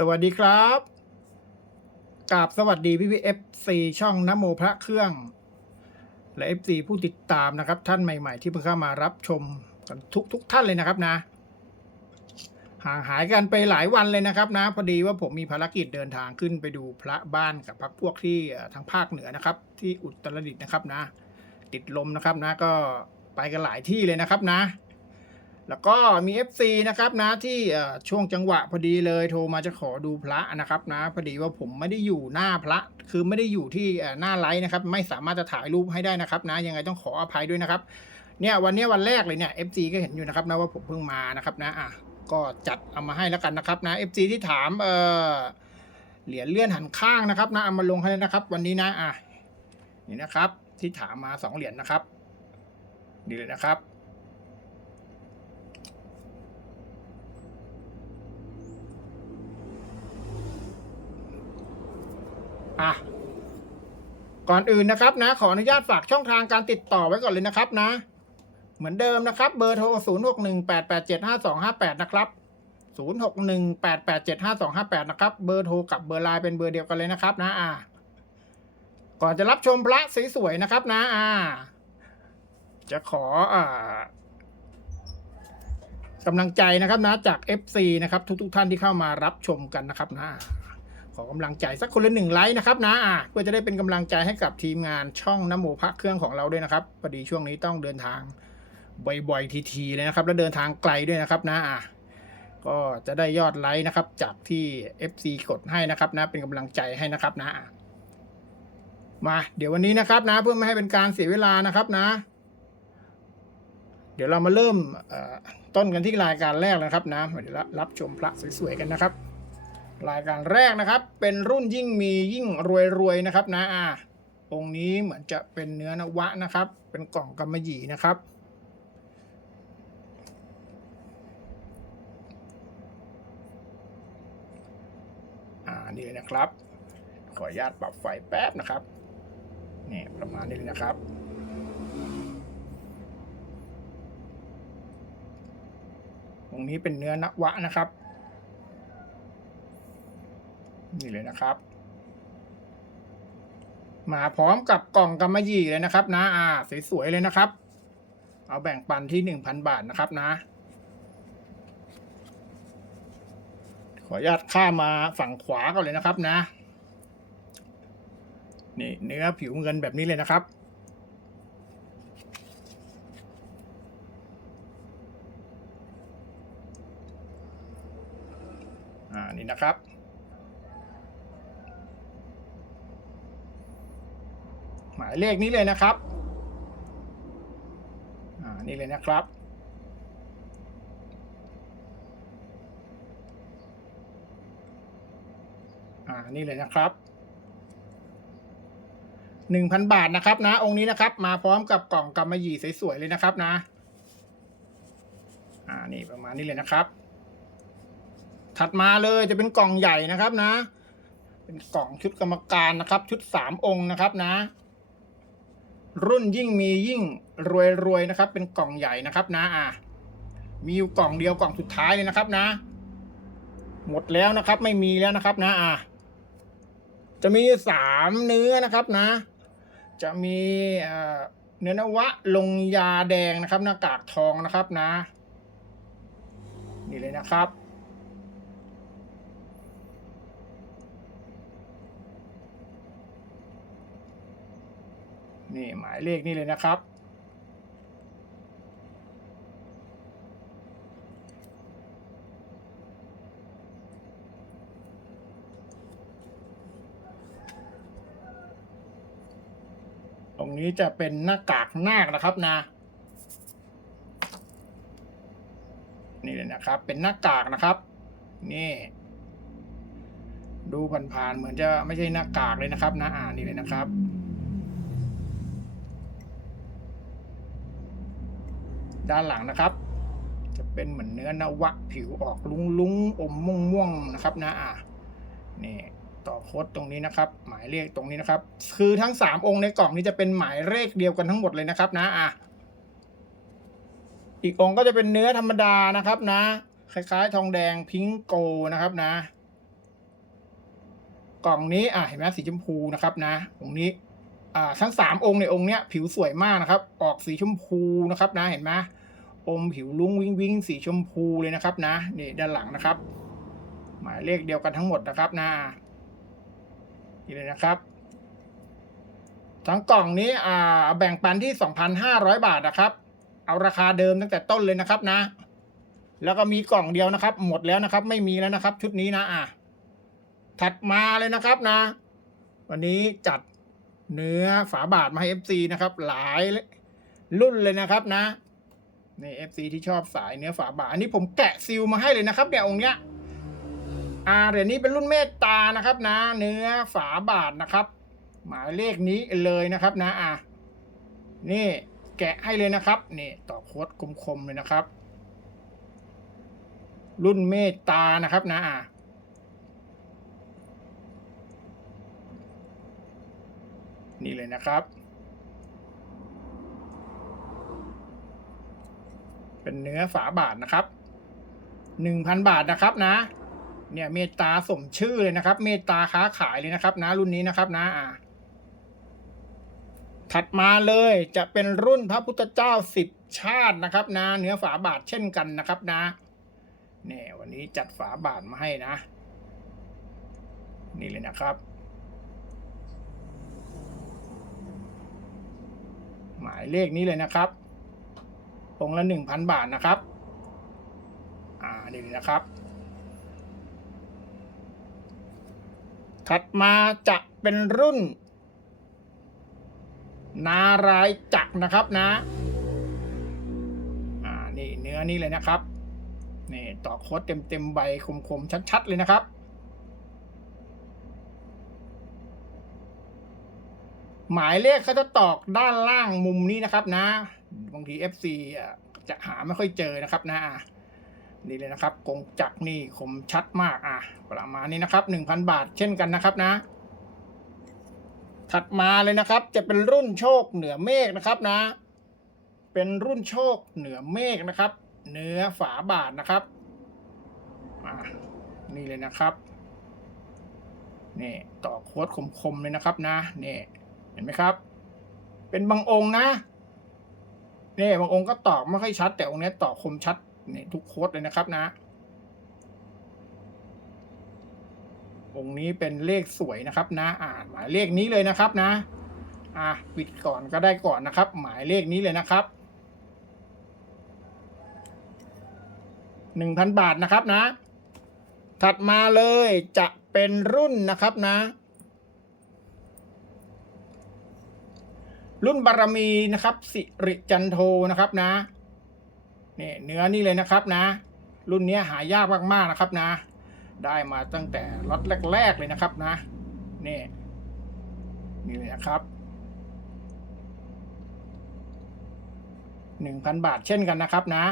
สวัสดีครับกราบสวัสดีพี่พี่เอฟซีช่องนโมพระเครื่อง และเอฟซีผู้ติดตามนะครับ ท่านใหม่ ๆ ที่เพิ่งเข้ามารับชมกันทุกทุกท่านเลยนะครับนะ ห่างหายกันไปหลายวันเลยนะครับนะ พอดีว่าผมมีภารกิจเดินทางขึ้นไปดูพระบ้านกับพักพวกที่ทางภาคเหนือนะครับ ที่อุตรดิตถ์นะครับนะ ติดลมนะครับนะก็ไปกันหลายที่เลยนะครับนะ แล้วก็มี FC นะครับนะที่ช่วงจังหวะพอดีเลยโทรมาจะขอดูพระนะครับนะพอดีว่าผมไม่ได้อยู่หน้าพระ คือไม่ได้อยู่ที่หน้าไลฟ์นะครับ ไม่สามารถจะถ่ายรูปให้ได้นะครับนะยังไงต้องขออภัยด้วยนะครับเนี่ยวันนี้วันแรกเลยเนี่ย FC ก็เห็นอยู่นะครับนะว่าผมเพิ่งมานะครับนะอะก็จัดเอามาให้แล้วกันนะครับนะ FC ที่ถามเออเหรียญเลื่อนหันข้างนะครับนะเอามาลงให้แล้วนะครับ วันนี้นะอะนี่นะครับที่ถามมาสองเหรียญนะครับดีเลยนะครับ อะก่อนอื่นนะครับนะ ขออนุญาตฝากช่องทางการติดต่อไว้ก่อนเลยนะครับนะ เหมือนเดิมนะครับ เบอร์โทร 0 6 1 8 8 7 5 2 5 8 นะครับ 0 6 1 8 8 7 5 2 5 8 นะครับ เบอร์โทรกับเบอร์ไลน์เป็นเบอร์เดียวกันเลยนะครับนะอ่าก่อนจะรับชมพระสวยๆนะครับนะอ่า จะขออ่ากำลังใจนะครับนะจาก FC นะครับ ทุกๆท่านที่เข้ามารับชมกันนะครับนะ ขอกำลังใจสักคนละหนึ่งไลค์นะครับนะเพื่อจะได้เป็นกำลังใจให้กับทีมงานช่องน้ำหมูพระเครื่องของเราด้วยนะครับพอดีช่วงนี้ต้องเดินทางบ่อยๆทีๆเลยนะครับ แล้วเดินทางไกลด้วยนะครับนะอะก็จะได้ยอดไลค์นะครับ จากที่ FC กดให้นะครับนะเป็นกำลังใจให้นะครับนะมาเดี๋ยววันนี้นะครับนะเพื่อไม่ให้เป็นการเสียเวลานะครับนะ เดี๋ยวเรามาเริ่มต้นกันที่รายการแรกนะครับนะเดี๋ยวรับชมพระสวยๆกันนะครับ รายการแรกนะครับ เป็นรุ่นยิ่งมียิ่งรวยรวยๆนะครับนะอ่าองค์นี้เหมือนจะเป็นเนื้อนวะนะครับ เป็นกล่องกำมะหยี่นะครับ อ่านี่เลยนะครับ ขออนุญาตปรับไฟแป๊บนะครับนี่ประมาณนี้นะครับองค์นี้เป็นเนื้อนวะนะครับ นี่เลยนะครับ มาพร้อมกับกล่องกำมะหยี่เลยนะครับ นะ อ่า สวยๆเลยนะครับ เอาแบ่งปันที่หนึ่งพันบาทนะครับนะ ขออนุญาตข้ามมาฝั่งขวาก่อนเลยนะครับนะ นี่เนื้อผิวเงินแบบนี้เลยนะครับอ่านี่นะครับ หมายเลขนี้เลยนะครับ อ่า นี่เลยนะครับ อ่า นี่เลยนะครับหนึ่งพันบาทนะครับนะ องค์นี้นะครับ มาพร้อมกับกล่องกำมะหยี่สวยๆเลยนะครับนะ อ่า นี่ประมาณนี้เลยนะครับ ถัดมาเลยจะเป็นกล่องใหญ่นะครับนะ เป็นกล่องชุดกรรมการนะครับ ชุดสามองค์นะครับนะ รุ่นยิ่งมียิ่งรวยรวยนะครับ เป็นกล่องใหญ่นะครับนะอะมีอยู่กล่องเดียวกล่องสุดท้ายเลยนะครับนะ หมดแล้วนะครับไม่มีแล้วนะครับนะอะจะมีสามเนื้อนะครับนะ จะมีเอ่อเนื้อนวะลงยาแดงนะครับ หน้ากากทองนะครับนะ นี่เลยนะครับ นี่หมายเลขนี่เลยนะครับ ตรงนี้จะเป็นหน้ากากนาคนะครับนะ นี่เลยนะครับเป็นหน้ากากนะครับ นี่ดูผ่านๆเหมือนจะไม่ใช่หน้ากากเลยนะครับนะอ่านี่เลยนะครับ ด้านหลังนะครับ จะเป็นเหมือนเนื้อนวะผิวออกลุงลุงๆอมม่วงม่วงๆนะครับนะอะนี่ต่อโค้ดตรงนี้นะครับ หมายเลขตรงนี้นะครับ คือทั้งสามองค์ในกล่องนี้จะเป็นหมายเลขเดียวกันทั้งหมดเลยนะครับนะอะอีกองค์ก็จะเป็นเนื้อธรรมดานะครับนะ คล้ายๆ ทองแดงพิงโกนะครับนะ กล่องนี้อะเห็นไหมสีชมพูนะครับนะองค์นี้อ่าทั้งสามองค์ในองค์เนี้ยผิวสวยมากนะครับ ออกสีชมพูนะครับนะเห็นไหม อมผิวลุ้งวิ้งวิ้งสีชมพูเลยนะครับนะนี่ด้านหลังนะครับ หมายเลขเดียวกันทั้งหมดนะครับนะนี่เลยนะครับทั้งกล่องนี้อ่าแบ่งปันที่สองพันห้าร้อยบาทนะครับ เอาราคาเดิมตั้งแต่ต้นเลยนะครับนะ แล้วก็มีกล่องเดียวนะครับ หมดแล้วนะครับ ไม่มีแล้วนะครับ ชุดนี้นะอะถัดมาเลยนะครับนะ วันนี้จัดเนื้อฝาบาทมาให้ FC นะครับ หลายรุ่นเลยนะครับนะ นี่ FC ที่ชอบสายเนื้อฝาบาทอันนี้ผมแกะซิลมาให้เลยนะครับเนี่ยองค์เนี้ยอ่าเหรียญนี้เป็นรุ่นเมตตานะครับนะ เนื้อฝาบาทนะครับ หมายเลขนี้เลยนะครับนะอะนี่แกะให้เลยนะครับนี่ต่อโค้ดคมๆเลยนะครับ รุ่นเมตตานะครับนะอะนี่เลยนะครับ เป็นเนื้อฝาบาทนะครับหนึ่งพันบาทนะครับนะ เนี่ยเมตตาสมชื่อเลยนะครับ เมตตาค้าขายเลยนะครับ นะ รุ่นนี้นะครับนะอ่าถัดมาเลยจะเป็นรุ่นพระพุทธเจ้าสิบชาตินะครับ นะ เนื้อฝาบาทเช่นกันนะครับนะเนี่ยวันนี้จัดฝาบาทมาให้นะ นี่เลยนะครับ หมายเลขนี้เลยนะครับ องละหนึ่งพันบาทนะครับ อ่านี่นะครับ ถัดมาจะเป็นรุ่น นารายจักรนะครับนะ อ่า นี่เนื้อนี้เลยนะครับ นี่ต่อโค้ดเต็มเต็มๆใบคมๆ ชัด ๆ เลยนะครับ หมายเลขเขาจะตอกด้านล่างมุมนี้นะครับนะ บางที FC อะจะหาไม่ค่อยเจอนะครับนะนี่เลยนะครับกงจักนี่คมชัดมากอะ ประมาณนี้นะครับหนึ่งพันบาทเช่นกันนะครับนะ ถัดมาเลยนะครับ จะเป็นรุ่นโชคเหนือเมฆนะครับนะ เป็นรุ่นโชคเหนือเมฆนะครับ เนื้อฝาบาทนะครับนี่เลยนะครับนี่ต่อโค้ดคมๆเลยนะครับนะนี่เห็นไหมครับ เป็นบางองค์นะ นี่บางองค์ก็ตอกไม่ค่อยชัด แต่องค์นี้ตอกคมชัดเนี่ยทุกโค้ดเลยนะครับนะ องค์นี้เป็นเลขสวยนะครับ นะ อ่าหมายเลขนี้เลยนะครับนะ อะปิดก่อนก็ได้ก่อนนะครับ หมายเลขนี้เลยนะครับหนึ่งพันบาทนะครับนะ ถัดมาเลยจะเป็นรุ่นนะครับนะ รุ่นบารมีนะครับ สิริจันโทนะครับนะนี่ยเนื้อนี่เลยนะครับนะ รุ่นนี้หายากมากๆนะครับนะ ได้มาตั้งแต่ล็อตแรก ๆ เลยนะครับนะนี่นี่เลยนะครับหนึ่งพันบาทเช่นกันนะครับนะ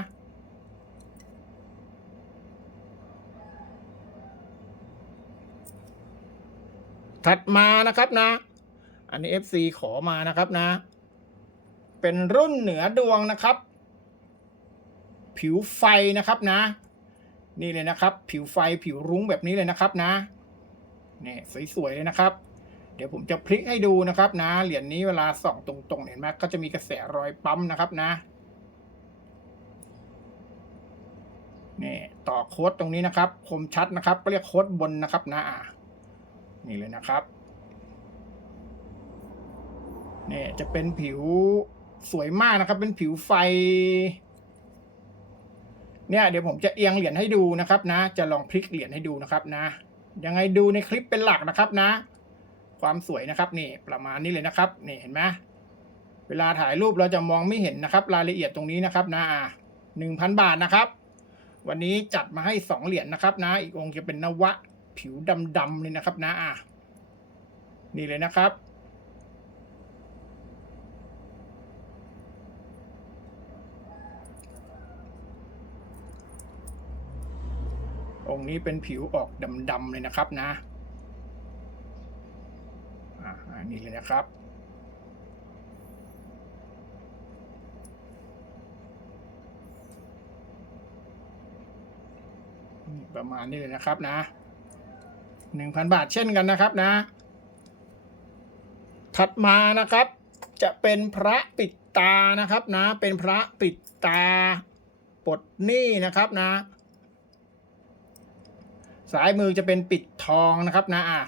ถัดมานะครับนะ อันนี้ FC ขอมานะครับนะ เป็นรุ่นเหนือดวงนะครับ ผิวไฟนะครับนะ นี่เลยนะครับ ผิวไฟผิวรุ้งแบบนี้เลยนะครับนะนี่สวยๆเลยนะครับ เดี๋ยวผมจะพลิกให้ดูนะครับนะ เหรียญนี้เวลาส่องตรงๆเห็นไหมก็จะมีกระแสรอยปั๊มนะครับนะนี่ต่อโค้ดตรงนี้นะครับ คมชัดนะครับก็เรียกโค้ดบนนะครับนะนี่เลยนะครับนี่จะเป็นผิว สวยมากนะครับ เป็นผิวไฟ เนี่ยเดี๋ยวผมจะเอียงเหรียญให้ดูนะครับนะ จะลองพลิกเหรียญให้ดูนะครับนะยังไงดูในคลิปเป็นหลักนะครับนะ ความสวยนะครับนี่ประมาณนี้เลยนะครับนี่เห็นไหมเวลาถ่ายรูปเราจะมองไม่เห็นนะครับ รายละเอียดตรงนี้นะครับนะหนึ่งพันบาทนะครับ วันนี้จัดมาให้สองเหรียญนะครับนะ อีกองค์จะเป็นนวะผิวดำๆเลยนะครับนะอะนี่เลยนะครับ องค์นี้เป็นผิวออกดำๆเลยนะครับนะอ่าอันนี้เลยนะครับ ประมาณนี้เลยนะครับนะหนึ่งพันบาทเช่นกันนะครับนะ ถัดมานะครับ จะเป็นพระปิดตานะครับนะ เป็นพระปิดตาปลดหนี้นะครับนะ สายมือจะเป็นปิดทองนะครับนะอะ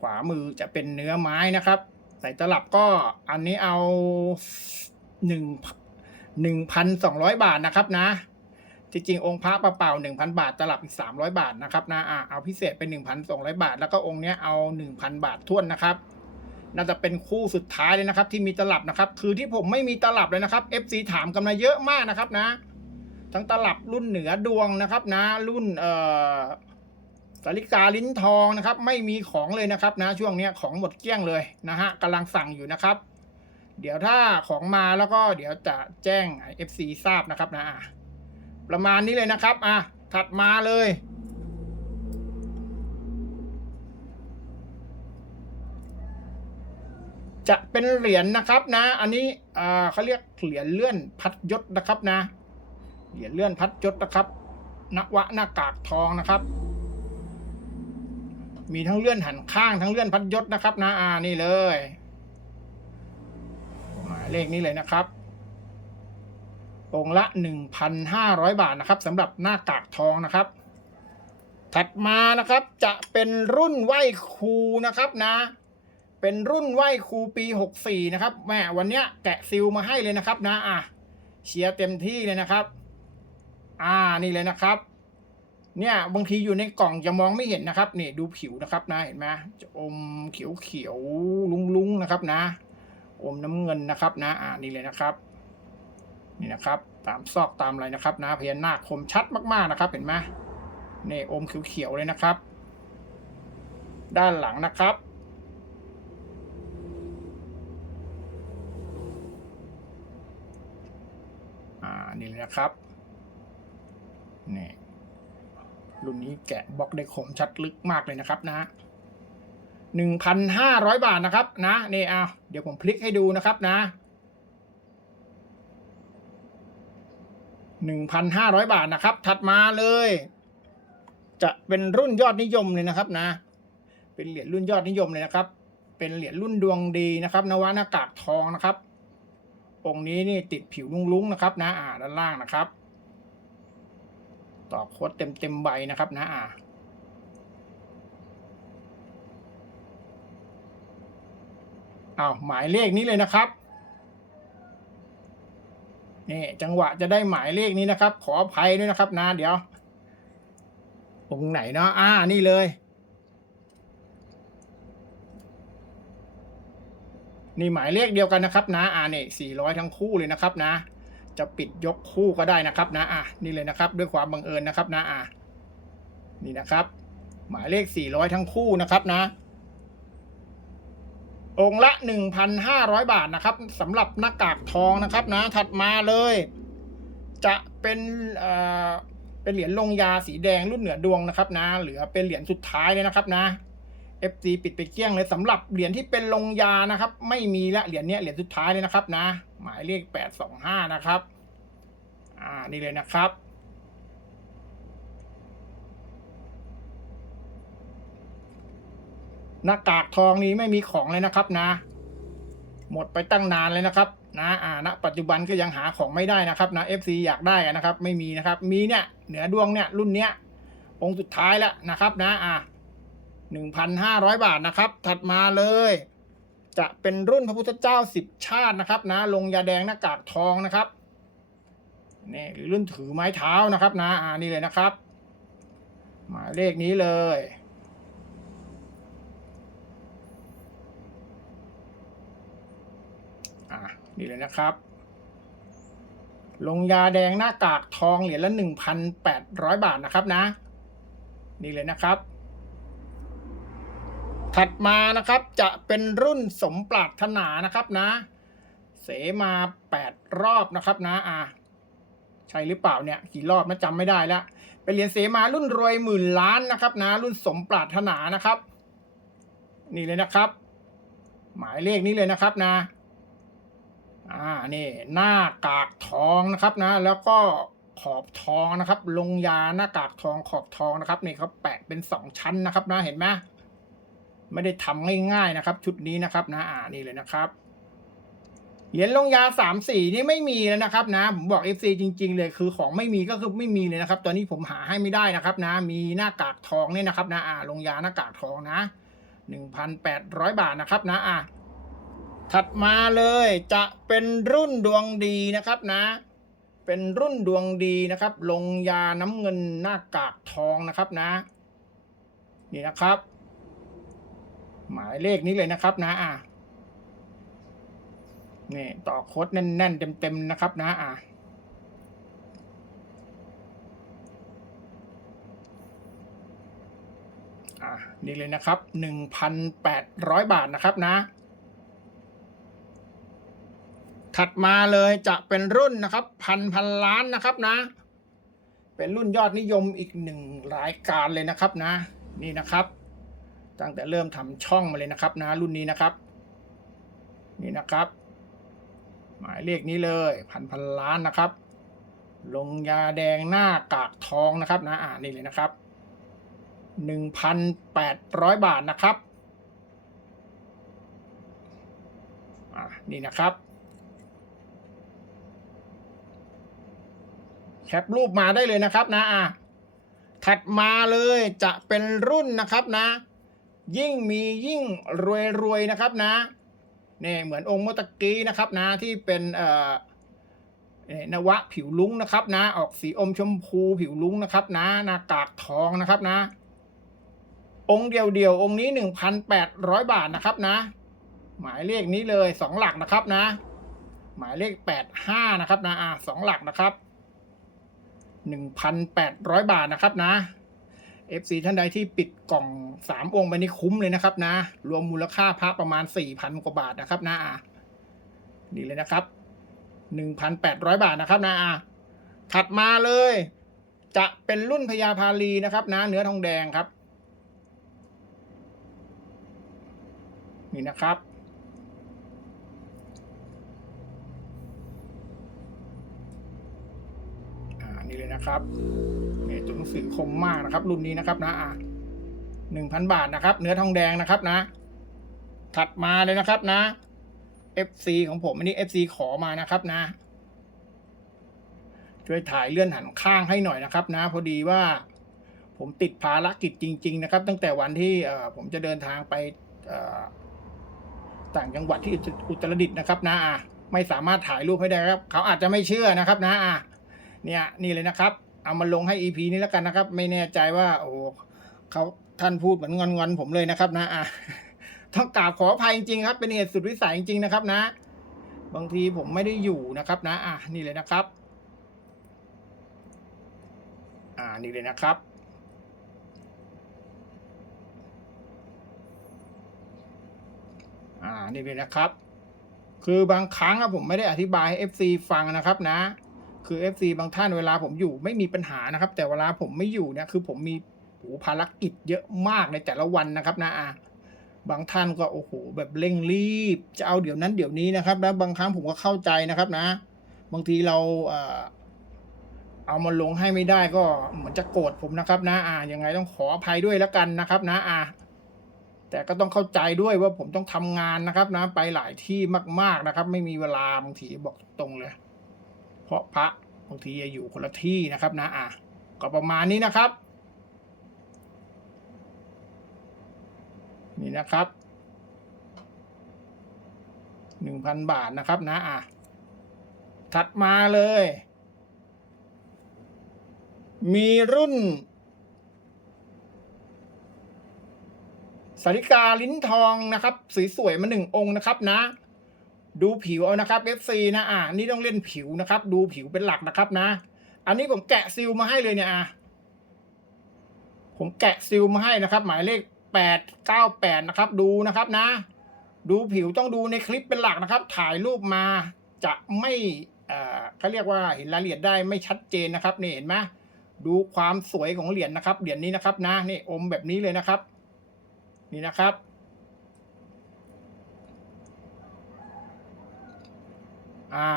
ขวามือจะเป็นเนื้อไม้นะครับ ใส่ตลับก็อันนี้เอาหนึ่งหนึ่งพันสองร้อยบาทนะครับนะจริงๆองค์พระเป่าหนึ่งพันบาทตลับอีกสามร้อยบาทนะครับนะอะเอาพิเศษเป็นหนึ่งพันสองร้อยบาท แล้วก็องค์เนี้ยเอาหนึ่งพันบาททวนนะครับน่าจะเป็นคู่สุดท้ายเลยนะครับ ที่มีตลับนะครับ คือที่ผมไม่มีตลับเลยนะครับ FC ถามกันมาเยอะมากนะครับนะ ทั้งตลับรุ่นเหนือดวงนะครับนะ รุ่นเอ่อ สาริกาลิ้นทองนะครับ ไม่มีของเลยนะครับนะช่วงนี้ของหมดเกลี้ยงเลยนะฮะกำลังสั่งอยู่นะครับ เดี๋ยวถ้าของมาแล้วก็เดี๋ยวจะแจ้ง FC ทราบนะครับนะประมาณนี้เลยนะครับอะถัดมาเลย จะเป็นเหรียญนะครับนะ อันนี้อ่าเขาเรียกเหรียญเลื่อนพัดยศนะครับนะ เหรียญเลื่อนพัดยศนะครับนวะหน้ากากทองนะครับ มีทั้งเลื่อนหันข้างทั้งเลื่อนพัดยศนะครับนะอ่านี่เลยหมายเลขนี้เลยนะครับองละหนึ่งพันห้าร้อยบาทนะครับสำหรับหน้ากากทองนะครับ ถัดมานะครับจะเป็นรุ่นไหวครูนะครับนะ เป็นรุ่นไหวครูปีหกสี่นะครับแม่วันเนี้ยแกะซิลมาให้เลยนะครับนะอะเชียร์เต็มที่เลยนะครับ อ่านี่เลยนะครับ เนี่ยบางทีอยู่ในกล่องจะมองไม่เห็นนะครับนี่ดูผิวนะครับนะเห็นไหมจะอมเขียวเขียวลุงลุงนะครับนะ อมน้ำเงินนะครับนะอ่านี่เลยนะครับ นี่นะครับ ตามซอกตามอะไรนะครับ นะพญานาคคมชัดมากๆนะครับ เห็นไหมนี่อมเขียวๆเลยนะครับ ด้านหลังนะครับอ่านี่เลยนะครับนี่ รุ่นนี้แกะบล็อกได้คมชัดลึกมากเลยนะครับนะหนึ่งพันห้าร้อยบาทนะครับนะนี่เอาเดี๋ยวผมพลิกให้ดูนะครับนะหนึ่งพันห้าร้อยบาทนะครับ ถัดมาเลย จะเป็นรุ่นยอดนิยมเลยนะครับนะ เป็นเหรียญรุ่นยอดนิยมเลยนะครับ เป็นเหรียญรุ่นดวงดีนะครับ นวะหน้ากากทองนะครับองค์นี้นี่ติดผิวลุ้งๆนะครับนะอ่าด้านล่างนะครับ ต่อโค้ดเต็มเต็มใบนะครับนะอ่าเอาหมายเลขนี้เลยนะครับนี่จังหวะจะได้หมายเลขนี้นะครับ ขออภัยด้วยนะครับนะเดี๋ยวองไหนเนาะอ่านี่เลย นี่หมายเลขเดียวกันนะครับนะอ่านี่สี่ร้อยทั้งคู่เลยนะครับนะ จะปิดยกคู่ก็ได้นะครับนะอะนี่เลยนะครับ ด้วยความบังเอิญนะครับนะอะนี่นะครับ หมายเลขสี่ร้อยทั้งคู่นะครับนะ องละหนึ่งพันห้าร้อยบาทนะครับสำหรับหน้ากากทองนะครับนะ ถัดมาเลย จะเป็นเอ่อเป็นเหรียญลงยาสีแดงรุ่นเหนือดวงนะครับนะ เหลือเป็นเหรียญสุดท้ายเลยนะครับนะ FC ปิดไปเกลี้ยงเลยสำหรับเหรียญที่เป็นลงยานะครับ ไม่มีละเหรียญเนี้ยเหรียญสุดท้ายเลยนะครับนะ หมายเลขแปดสองห้านะครับ อ่า นี่เลยนะครับ หน้ากากทองนี้ไม่มีของเลยนะครับนะ หมดไปตั้งนานเลยนะครับ นะ อ่าณปัจจุบันก็ยังหาของไม่ได้นะครับนะ FC อยากได้กันนะครับ ไม่มีนะครับ มีเนี่ย เหนือดวงเนี่ย รุ่นเนี้ย องค์สุดท้ายแล้วนะครับนะ อ่าหนึ่งพันห้าร้อยบาทนะครับ ถัดมาเลย จะเป็นรุ่นพระพุทธเจ้าสิบชาตินะครับนะลงยาแดงหน้ากากทองนะครับนี่หรือรุ่นถือไม้เท้านะครับนะอ่านี่เลยนะครับ หมายเลขนี้เลยอ่านี่เลยนะครับ ลงยาแดงหน้ากากทองเหรียญละหนึ่งพันแปดร้อยบาทนะครับนะ นี่เลยนะครับ ถัดมานะครับจะเป็นรุ่นสมปรารถนานะครับนะ เสมาแปดรอบนะครับนะอ่าใช่หรือเปล่าเนี่ยกี่รอบนะจำไม่ได้แล้วเป็นเหรียญเสมารุ่นรวยหมื่นล้านนะครับนะ รุ่นสมปรารถนานะครับ นี่เลยนะครับ หมายเลขนี้เลยนะครับนะอ่านี่หน้ากากทองนะครับนะ แล้วก็ขอบทองนะครับ ลงยาหน้ากากทองขอบทองนะครับนี่เขาแปะเป็นสองชั้นนะครับนะเห็นไหม ไม่ได้ทำง่ายๆนะครับ ชุดนี้นะครับนะอ่านี่เลยนะครับเหรียญลงยาสามสี่นี่ไม่มีแล้วนะครับนะผมบอกเอฟซีจริง ๆ เลยคือของไม่มีก็คือไม่มีเลยนะครับ ตอนนี้ผมหาให้ไม่ได้นะครับ นะ มีหน้ากากทองเนี่ยนะครับ นะอ่าลงยาหน้ากากทองนะหนึ่งพันแปดร้อยบาทนะครับนะอ่าถัดมาเลยจะเป็นรุ่นดวงดีนะครับนะ เป็นรุ่นดวงดีนะครับ ลงยาน้ำเงินหน้ากากทองนะครับนะ นี่นะครับ หมายเลขนี้เลยนะครับนะอ่านี่ต่อโค้ดแน่น ๆ เต็ม ๆ นะครับนะ อะอะนี่เลยนะครับหนึ่งพันแปดร้อยบาทนะครับนะ ถัดมาเลยจะเป็นรุ่นนะครับ พันพันล้านนะครับนะ เป็นรุ่นยอดนิยมอีกหนึ่งรายการเลยนะครับนะ นี่นะครับ ตั้งแต่เริ่มทำช่องมาเลยนะครับนะรุ่นนี้นะครับ นี่นะครับ หมายเลขนี้เลยพันพันล้านนะครับ ลงยาแดงหน้ากากทองนะครับนะอ่านี่เลยนะครับหนึ่งพันแปดร้อยบาทนะครับอ่านี่นะครับ แคปรูปมาได้เลยนะครับนะอ่าถัดมาเลยจะเป็นรุ่นนะครับนะ ยิ่งมียิ่งรวยรวยนะครับนะนี่เหมือนองค์เมื่อตะกี้นะครับนะที่เป็นเอ่อนวะผิวลุ้งนะครับนะ ออกสีอมชมพูผิวลุ้งนะครับนะหน้ากากทองนะครับนะ องค์เดียวเดียวองค์นี้หนึ่งพันแปดร้อยบาทนะครับนะ หมายเลขนี้เลยสองหลักนะครับนะ หมายเลขแปดห้านะครับนะอ่าสองหลักนะครับหนึ่งพันแปดร้อยบาทนะครับนะ FC ท่านใดที่ปิดกล่องสามองค์ไปนี่คุ้มเลยนะครับนะ รวมมูลค่าพระประมาณสี่พันกว่าบาทนะครับนะอะนี่เลยนะครับหนึ่งพันแปดร้อยบาทนะครับนะอะถัดมาเลย จะเป็นรุ่นพญาพาลีนะครับนะเนื้อทองแดงครับ นี่นะครับ อ่า นี่เลยนะครับนี่ตัวหนังสือคมมากนะครับ รุ่นนี้นะครับนะอะหนึ่งพันบาทนะครับ เนื้อทองแดงนะครับนะ ถัดมาเลยนะครับนะ FC ของผมอันนี้ FC ขอมานะครับนะ ช่วยถ่ายเลื่อนหันข้างให้หน่อยนะครับ นะ พอดีว่า ผมติดภารกิจจริง ๆ นะครับ ตั้งแต่วันที่ผมจะเดินทางไปต่างจังหวัดที่อุตรดิตถ์นะครับ นะอะไม่สามารถถ่ายรูปให้ได้ครับ เขาอาจจะไม่เชื่อนะครับ นะอะ เนี่ยนี่เลยนะครับ เอามาลงให้ EP นี้แล้วกันนะครับ ไม่แน่ใจว่า โอ้เขาท่านพูดเหมือนงอนๆผมเลยนะครับนะอะต้องกราบขออภัยจริงๆครับ เป็นเหตุสุดวิสัยจริงๆนะครับนะ บางทีผมไม่ได้อยู่นะครับนะอะนี่เลยนะครับ อ่านี่เลยนะครับอ่านี่เลยนะครับ คือบางครั้งอะผมไม่ได้อธิบายให้ FC ฟังนะครับนะ คือ FC บางท่านเวลาผมอยู่ไม่มีปัญหานะครับ แต่เวลาผมไม่อยู่เนี่ยคือผมมีโอ้ภารกิจเยอะมากในแต่ละวันนะครับนะอะบางท่านก็โอ้โหแบบเร่งรีบ จะเอาเดี๋ยวนั้นเดี๋ยวนี้นะครับ แล้วบางครั้งผมก็เข้าใจนะครับนะ บางทีเราเอามาลงให้ไม่ได้ก็เหมือนจะโกรธผมนะครับนะอ่ายังไงต้องขออภัยด้วยแล้วกันนะครับนะอ่าแต่ก็ต้องเข้าใจด้วยว่าผมต้องทำงานนะครับนะ ไปหลายที่มาก ๆนะครับ ไม่มีเวลาบางทีบอกตรงเลย เพราะพระบางทีจะอยู่คนละที่นะครับนะอะก็ประมาณนี้นะครับ นี่นะครับหนึ่งพันบาทนะครับนะอะถัดมาเลย มีรุ่นสาริกาลิ้นทองนะครับสวยๆมาหนึ่งองค์นะครับนะ ดูผิวเอานะครับ FC นะอ่านี่ต้องเล่นผิวนะครับ ดูผิวเป็นหลักนะครับนะ อันนี้ผมแกะซิลมาให้เลยเนี่ยอะผมแกะซิลมาให้นะครับ หมายเลขแปดเก้าแปดนะครับ ดูนะครับนะ ดูผิวต้องดูในคลิปเป็นหลักนะครับ ถ่ายรูปมาจะไม่เอ่อเขาเรียกว่าเห็นรายละเอียดได้ไม่ชัดเจนนะครับนี่เห็นไหมดูความสวยของเหรียญนะครับเหรียญนี้นะครับนะนี่อมแบบนี้เลยนะครับ นี่นะครับ อ่า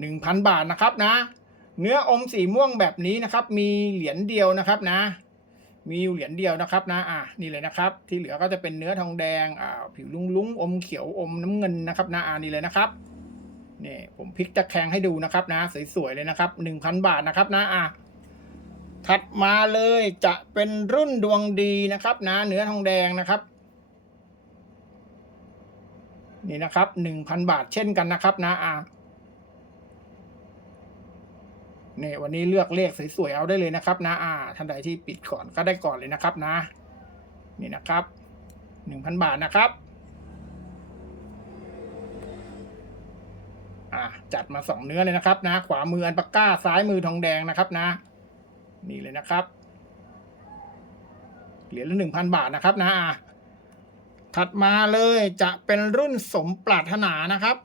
หนึ่งพันบาทนะครับนะ เนื้ออมสีม่วงแบบนี้นะครับ มีเหรียญเดียวนะครับนะ มีอยู่เหรียญเดียวนะครับนะอะนี่เลยนะครับ ที่เหลือก็จะเป็นเนื้อทองแดงอ่าผิวลุงลุงๆอมเขียวอมน้ำเงินนะครับนะอ่านี่เลยนะครับนี่ผมพลิกตะแคงให้ดูนะครับนะสวยๆเลยนะครับหนึ่งพันบาทนะครับนะอะถัดมาเลยจะเป็นรุ่นดวงดีนะครับนะเนื้อทองแดงนะครับ นี่นะครับหนึ่งพันบาทเช่นกันนะครับนะอะ นี่วันนี้เลือกเลขสวยๆเอาได้เลยนะครับ นะอ่าท่านใดที่ปิดก่อนก็ได้ก่อนเลยนะครับนะ นี่นะครับหนึ่งพันบาทนะครับ อ่าจัดมาสองเนื้อเลยนะครับ นะ ขวามืออันปากก้าซ้ายมือทองแดงนะครับนะ นี่เลยนะครับเหรียญละหนึ่งพันบาทนะครับนะ ถัดมาเลยจะเป็นรุ่นสมปรารถนานะครับ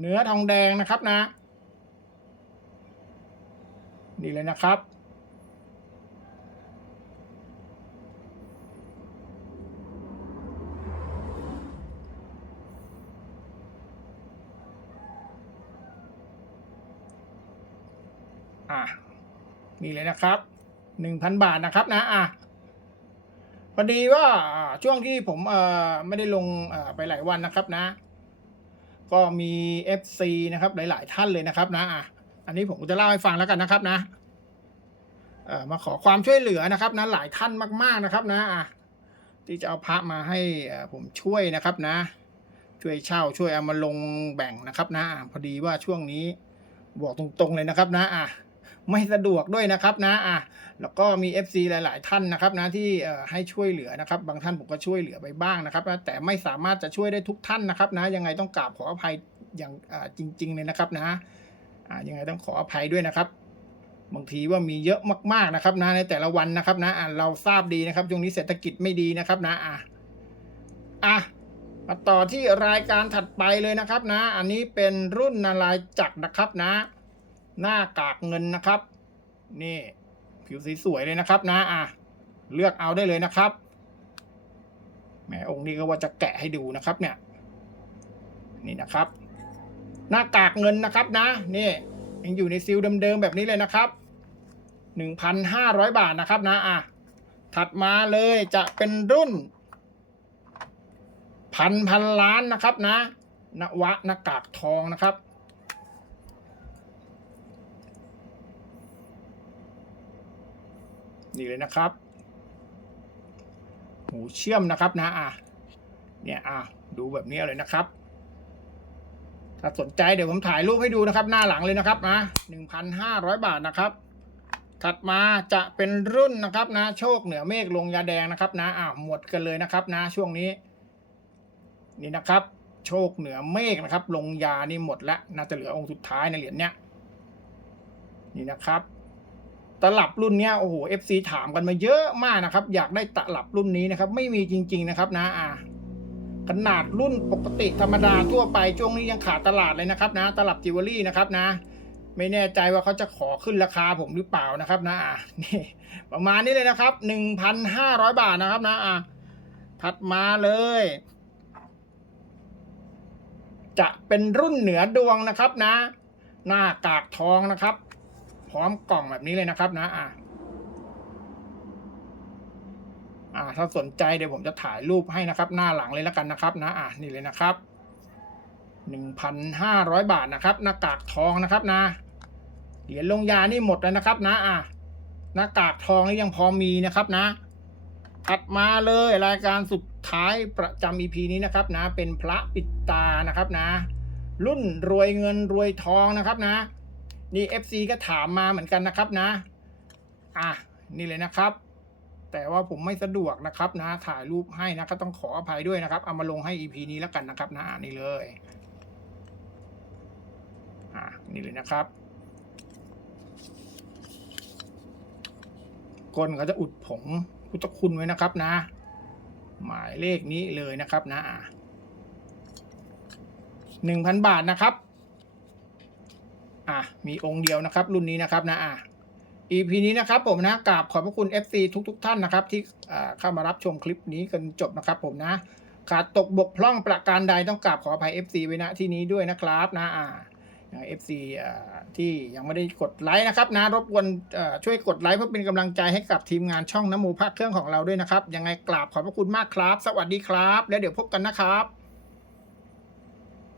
เนื้อทองแดงนะครับนะ นี่เลยนะครับ อะ นี่เลยนะครับหนึ่งพันบาทนะครับนะอะพอดีว่าช่วงที่ผมเอ่อไม่ได้ลงไปหลายวันนะครับนะ ก็มี FC นะครับหลาย ๆ ท่านเลยนะครับนะอะ อันนี้ผมจะเล่าให้ฟังแล้วกันนะครับนะเอ่อมาขอความช่วยเหลือนะครับนะหลายท่านมากๆนะครับนะที่จะเอาพระมาให้ผมช่วยนะครับนะ ช่วยเช่าช่วยเอามาลงแบ่งนะครับนะพอดีว่าช่วงนี้บอกตรงๆเลยนะครับนะอะไม่สะดวกด้วยนะครับนะอะแล้วก็มี FC หลาย ๆ ท่านนะครับนะที่ให้ช่วยเหลือนะครับ บางท่านผมก็ช่วยเหลือไปบ้างนะครับนะแต่ไม่สามารถจะช่วยได้ทุกท่านนะครับนะยังไงต้องกราบขออภัยอย่างจริง ๆ เลยนะครับนะ อ่ายังไงต้องขออภัยด้วยนะครับ บางทีว่ามีเยอะมากๆนะครับนะในแต่ละวันนะครับนะอ่าเราทราบดีนะครับช่วงนี้เศรษฐกิจไม่ดีนะครับนะอะอะมาต่อที่รายการถัดไปเลยนะครับนะ อันนี้เป็นรุ่นนาลายจักรนะครับนะ หน้ากากเงินนะครับ นี่ ผิวสวยๆเลยนะครับนะอะเลือกเอาได้เลยนะครับแหมองค์นี้ก็ว่าจะแกะให้ดูนะครับเนี่ย นี่นะครับ หน้ากากเงินนะครับนะนี่ยังอยู่ในซิลเดิมๆแบบนี้เลยนะครับหนึ่งพันห้าร้อยบาทนะครับนะอะถัดมาเลยจะเป็นรุ่น พันพันล้านนะครับนะนวะหน้ากากทองนะครับนี่เลยนะครับหูเชื่อมนะครับนะอะเนี่ยอะดูแบบนี้เลยนะครับ ถ้าสนใจเดี๋ยวผมถ่ายรูปให้ดูนะครับ หน้าหลังเลยนะครับนะหนึ่งพันห้าร้อยบาทนะครับ ถัดมาจะเป็นรุ่นนะครับนะ โชคเหนือเมฆลงยาแดงนะครับนะอ่าหมดกันเลยนะครับนะช่วงนี้ นี่นะครับ โชคเหนือเมฆนะครับ ลงยานี่หมดแล้วน่าจะเหลือองค์สุดท้ายในเหรียญเนี้ยนี่นะครับ ตลับรุ่นเนี้ยโอ้โหเอฟซีถามกันมาเยอะมากนะครับ อยากได้ตลับรุ่นนี้นะครับ ไม่มีจริง ๆนะครับ นะอ่า ขนาดรุ่นปกติธรรมดาทั่วไปช่วงนี้ยังขาดตลาดเลยนะครับนะ ตลับจิวเวลรี่นะครับนะ ไม่แน่ใจว่าเขาจะขอขึ้นราคาผมหรือเปล่านะครับนะอะนี่ประมาณนี้เลยนะครับหนึ่งพันห้าร้อยบาทนะครับนะอะถัดมาเลย จะเป็นรุ่นเหนือดวงนะครับนะ หน้ากากทองนะครับ พร้อมกล่องแบบนี้เลยนะครับนะอะ อ่าถ้าสนใจเดี๋ยวผมจะถ่ายรูปให้นะครับหน้าหลังเลยแล้วกันนะครับนะอะนี่เลยนะครับหนึ่งพันห้าร้อยบาทนะครับ หน้ากากทองนะครับนะเหรียญลงยานี่หมดแล้วนะครับนะอะหน้ากากทองนี่ยังพอมีนะครับนะถัดมาเลยรายการสุดท้ายประจำ EP นี้นะครับนะ เป็นพระปิดตานะครับนะ รุ่นรวยเงินรวยทองนะครับนะ นี่ FC ก็ถามมาเหมือนกันนะครับนะ อะ นี่เลยนะครับ แต่ว่าผมไม่สะดวกนะครับนะถ่ายรูปให้นะก็ต้องขออภัยด้วยนะครับ เอามาลงให้ EP นี้แล้วกันนะครับนะอ่านี่เลยอ่านี่เลยนะครับก้นเขาจะอุดผงพุทธคุณไว้นะครับนะ หมายเลขนี้เลยนะครับนะหนึ่งพันบาทนะครับ อะมีองค์เดียวนะครับ รุ่นนี้นะครับนะอะ EP นี้นะครับผมนะกราบขอบพระคุณ FC ทุกๆทท่านนะครับ ที่เข้ามารับชมคลิปนี้กันจบนะครับผมนะขาดตกบกพร่องประการใดต้องกราบขออภัย FC ไว้ณที่นี้ด้วยนะครับนะอ่าเอฟซีที่ยังไม่ได้กดไลค์นะครับนะรบกวนช่วยกดไลค์เพื่อเป็นกำลังใจให้กับทีมงานช่องน้ำมูพระเครื่องของเราด้วยนะครับ ยังไงกราบขอบพระคุณมากครับ สวัสดีครับ แล้วเดี๋ยวพบกันนะครับ